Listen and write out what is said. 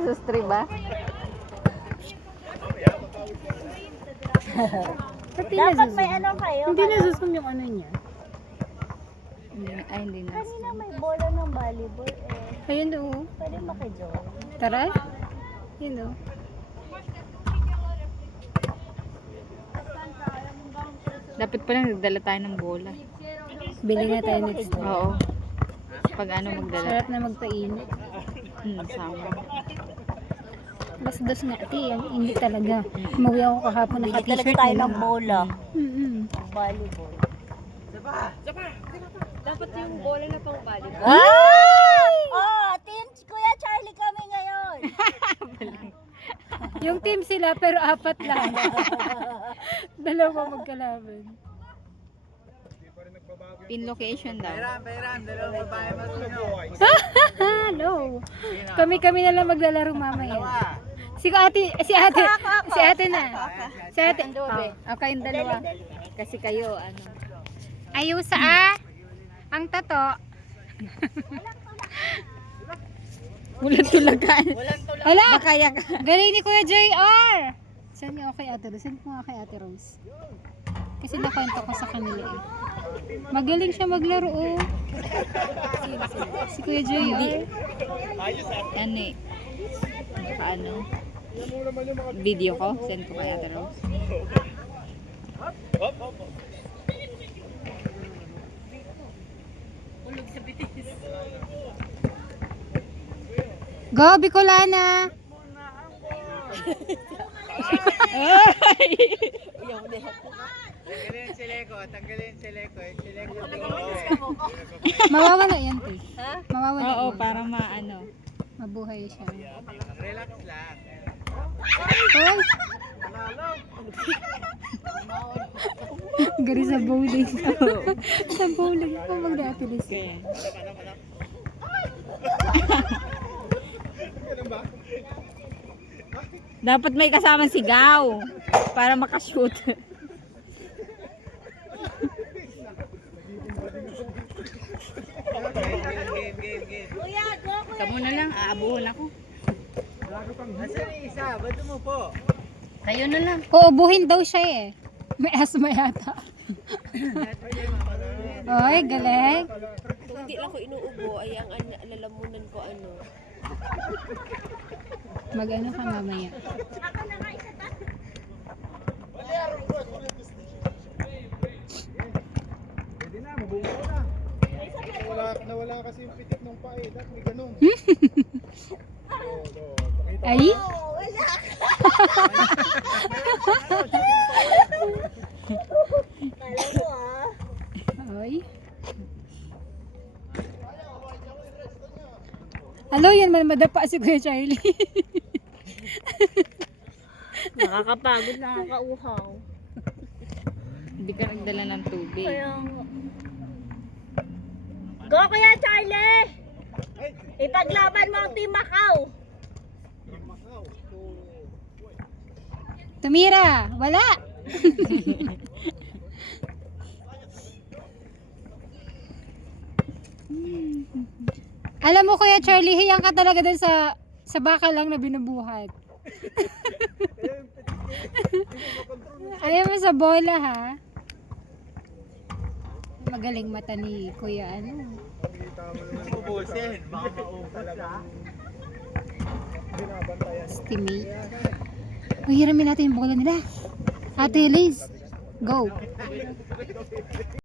Sustri ba? Dapat may ano kayo. Hindi nasusum yung ano niya. Ay, hindi na. Kanina may bola ng volleyball eh. Ayun doon. Pwede makijoin. Tara. Yun doon. Dapat pala nagdala tayo ng bola. Bili nga tayo next time. Oo. Pag ano magdala. Sarap na magpainit. Sama. Dos nga ati. Hindi talaga. Umuwi ako kahapon Bili talaga naka-t-shirt. tayo ng bola. Mm-mm. Ng volleyball. Dapat yung bola na pang volleyball. Oh, team Kuya Charlie kami ngayon. Yung team sila pero apat lang. Dalawa magkalaban. Pin location daw. dalawang babae matunaw. No. Kami na lang maglalaro mamaya. Si ate na. Si ate. Oh, kayong dalawa. Kasi kayo, ano. Ayaw sa ang tato. Walang tulagan. Wala. Kaya ka. Galing ni Kuya JR. Saan niya kay Ate Rose? Saan ko nga kay Ate Rose? Kasi nakwento ko sa kanila eh. Magaling siya maglaro oh. Si Kuya JR. Ano eh. Paano? Video ko. Send ko kay Ate Rose. Go Bicolana. Tanggalin si Leko, tanggalin si Leko. Si Leko. Mawawala yan te. Mawawala. Oo, yan. para maano. Mabuhay siya. Relax lang. Hoy. Gari sa bowling. Sa bowling. Ano mag-atilis? Kaya. Dapat may kasamang sigaw para makashoot. Game. Kuya, go Kuya. Kamu na lang, aabuhon ako. Nasaan yung isa? Ba't mo po? Kayo na lang. Uubuhin daw siya eh. May asma yata. Oy, galing. Hindi lang ko inuubo, ay ang lalamunan ko ano. Mag-ano ka mamaya. Pwede na, mabungo na. Nawala kasi yung pitik ng pae. Dapat may ganun. Ay? Oh, wala. Kala mo Oy. Hello, yan man madapa si Kuya Charlie. Nakakapagod, nakakauhaw. Hindi ka nagdala ng tubig. Go Kuya Charlie! Ipaglaban mo ang Team Macau! Tumira, wala. Alam mo Kuya Charlie, hiyang ka talaga dun sa baka lang na binubuhat. Ayaw mo sa bola ha. Magaling mata ni Kuya ano. Ubusin. Baka maubos ha. Estimate. Hiramin natin yung bola nila. Ate Liz, go.